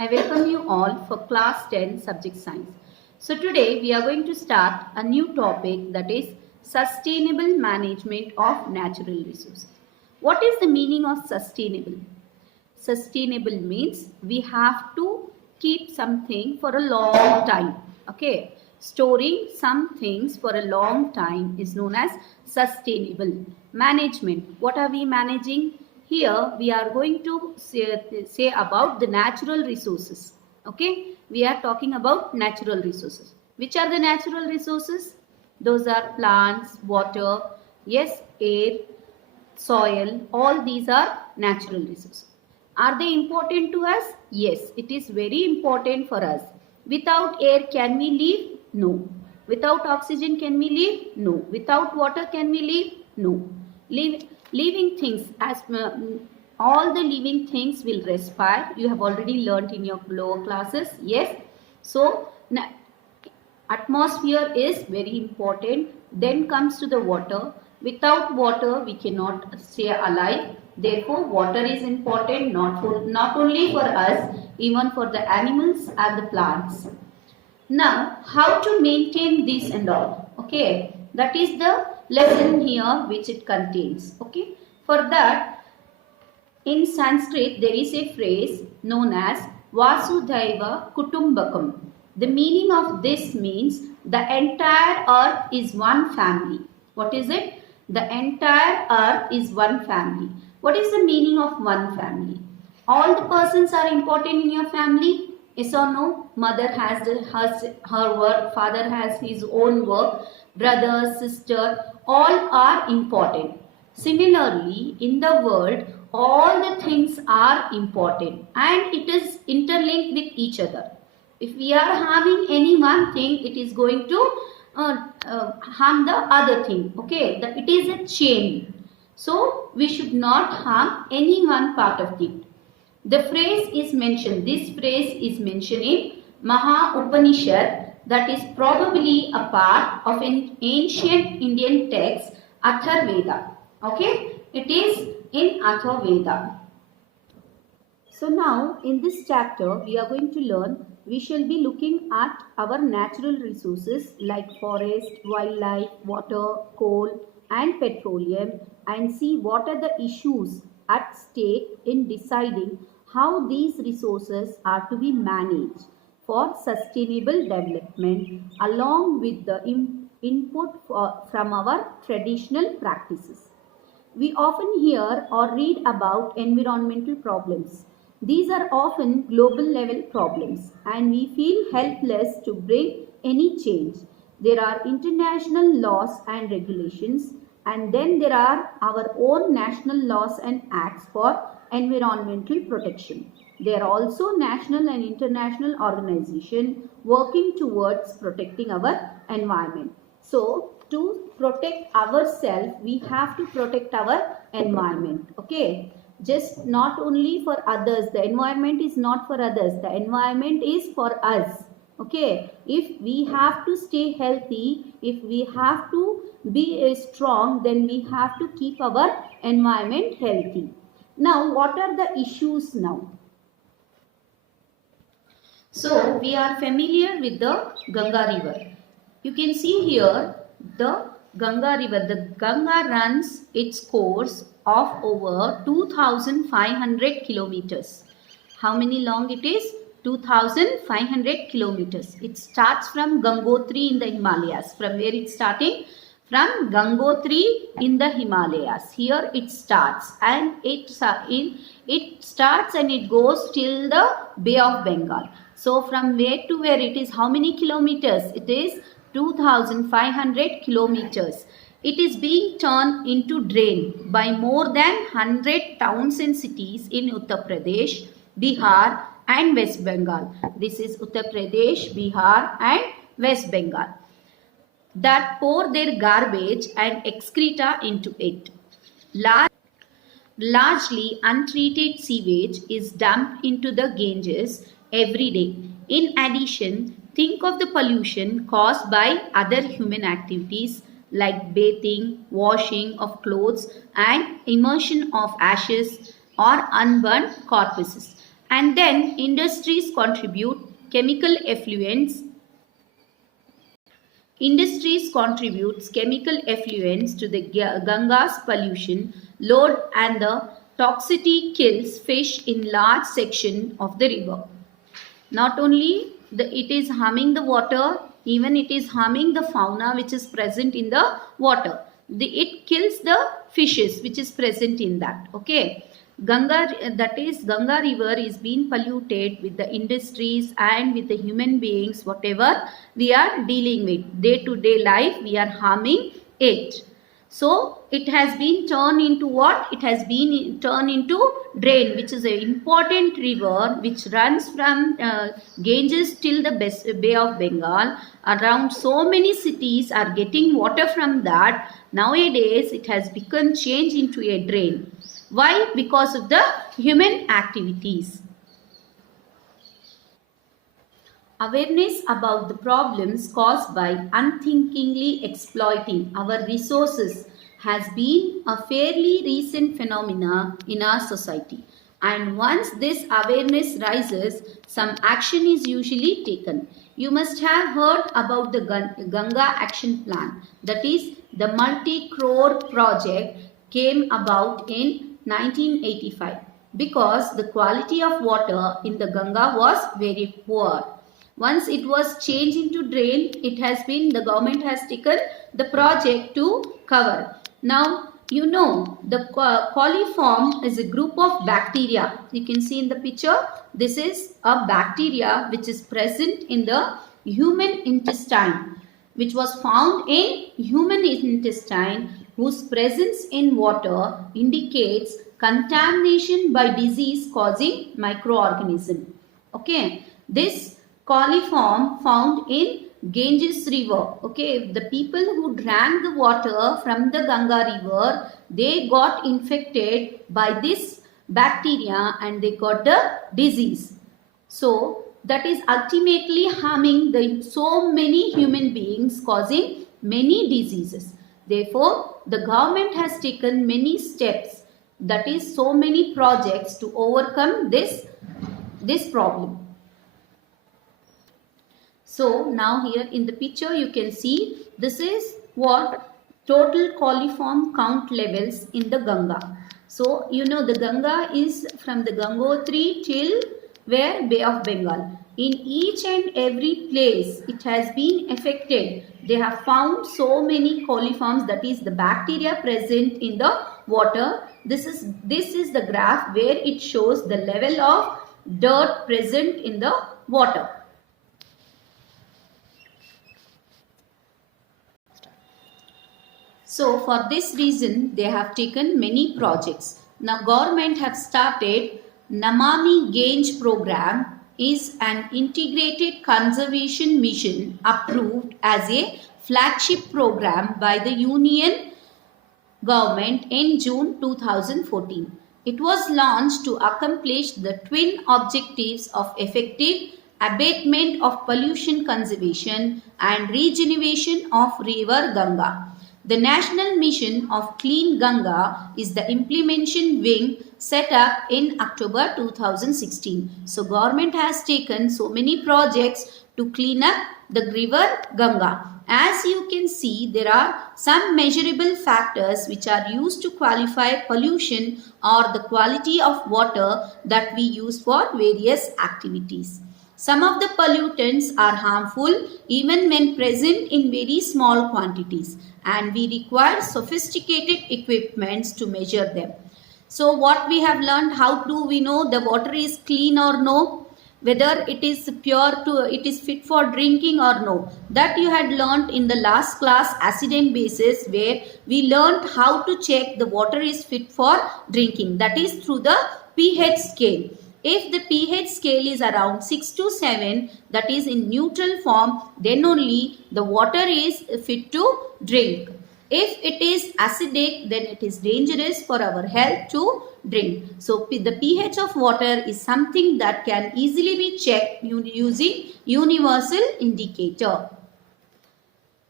I welcome you all for class 10 subject science. So today we are going to start a new topic, that is sustainable management of natural resources. What is the meaning of sustainable? Sustainable means we have to keep something for a long time. Okay. Storing some things for a long time is known as sustainable management. What are we managing? Here we are going to say about the natural resources. Okay. We are talking about natural resources. Which are the natural resources? Those are plants, water, yes, air, soil. All these are natural resources. Are they important to us? Yes, it is very important for us. Without air, can we live? No. Without oxygen, can we live? No. Without water, can we live? No. Living things, as all the living things will respire. You have already learnt in your lower classes. Yes. So, atmosphere is very important. Then comes to the water. Without water, we cannot stay alive. Therefore, water is important not only for us, even for the animals and the plants. Now, how to maintain this and all? Okay, that is the lesson here which it contains. Okay, for that, in Sanskrit, there is a phrase known as Vasudhaiva Kutumbakam. The meaning of this means the entire earth is one family. What is it? The entire earth is one family. What is the meaning of one family? All the persons are important in your family? Yes or no? Mother has her work, father has his own work, brother, sister, all are important. Similarly, in the world, all the things are important and it is interlinked with each other. If we are harming any one thing, it is going to harm the other thing. Okay, it is a chain. So we should not harm any one part of it. The phrase is mentioned. This phrase is mentioned in Maha Upanishad, that is probably a part of an ancient Indian text, Atharvaveda. Okay, it is in Atharvaveda. So now in this chapter we are going to learn. We shall be looking at our natural resources like forest, wildlife, water, coal and petroleum, and see what are the issues at stake in deciding how these resources are to be managed for sustainable development, along with the input from our traditional practices. We often hear or read about environmental problems. These are often global level problems and we feel helpless to bring any change. There are international laws and regulations, and then there are our own national laws and acts for environmental protection. There are also national and international organizations working towards protecting our environment. So, to protect ourselves, we have to protect our environment. Okay, just not only for others. The environment is not for others, the environment is for us. Okay, if we have to stay healthy, if we have to be strong, then we have to keep our environment healthy. Now, what are the issues now? So, we are familiar with the Ganga river. You can see here the Ganga river. The Ganga runs its course of over 2500 kilometers. How many long it is? 2500 kilometers. It starts from Gangotri in the Himalayas. From where it's starting? From Gangotri in the Himalayas. Here it starts, and it starts and it goes till the Bay of Bengal. So from where to where it is how many kilometers? It is 2500 kilometers. It is being turned into drain by more than 100 towns and cities in Uttar Pradesh, Bihar and West Bengal. This is Uttar Pradesh, Bihar and West Bengal, that pour their garbage and excreta into it. Largely untreated sewage is dumped into the Ganges every day. In addition, think of the pollution caused by other human activities like bathing, washing of clothes and immersion of ashes or unburned corpses. And then industries contribute chemical effluents. Industries contributes chemical effluents to the Ganga's pollution load, and the toxicity kills fish in large section of the river. Not only it is harming the water, even it is harming the fauna which is present in the water. It kills the fishes which is present in that. Okay. Ganga, that is Ganga river is being polluted with the industries and with the human beings, whatever we are dealing with. Day to day life, we are harming it. So it has been turned into what? It has been turned into drain, which is an important river which runs from Ganges till the Bay of Bengal. Around so many cities are getting water from that. Nowadays it has become changed into a drain. Why? Because of the human activities. Awareness about the problems caused by unthinkingly exploiting our resources has been a fairly recent phenomena in our society. And once this awareness rises, some action is usually taken. You must have heard about the Ganga Action Plan. That is, the multi-crore project came about in 1985 because the quality of water in the Ganga was very poor. Once it was changed into drain, it has been, the government has taken the project to cover. Now, you know, the coliform is a group of bacteria. You can see in the picture, this is a bacteria which is present in the human intestine, which was found in human intestine, whose presence in water indicates contamination by disease causing microorganism. Okay, this coliform found in Ganges river. Okay, the people who drank the water from the Ganga river, they got infected by this bacteria and they got the disease. So that is ultimately harming so many human beings, causing many diseases. Therefore, the government has taken many steps, that is so many projects to overcome this problem. So now here in the picture you can see this is what total coliform count levels in the Ganga. So you know the Ganga is from the Gangotri till where Bay of Bengal. In each and every place it has been affected. They have found so many coliforms, that is the bacteria present in the water. This is the graph where it shows the level of dirt present in the water. So for this reason they have taken many projects. Now government have started Namami Gange program, is an integrated conservation mission approved as a flagship program by the Union government in June 2014. It was launched to accomplish the twin objectives of effective abatement of pollution conservation and regeneration of river Ganga. The National Mission of Clean Ganga is the implementation wing set up in October 2016. So government has taken so many projects to clean up the river Ganga. As you can see, there are some measurable factors which are used to qualify pollution or the quality of water that we use for various activities. Some of the pollutants are harmful even when present in very small quantities, and we require sophisticated equipments to measure them. So what we have learned, how do we know the water is clean or no? Whether it is it is fit for drinking or no. That you had learned in the last class, acid and bases, where we learned how to check the water is fit for drinking. That is through the pH scale. If the pH scale is around 6 to 7, that is in neutral form, then only the water is fit to drink. If it is acidic, then it is dangerous for our health to drink. So the pH of water is something that can easily be checked using universal indicator.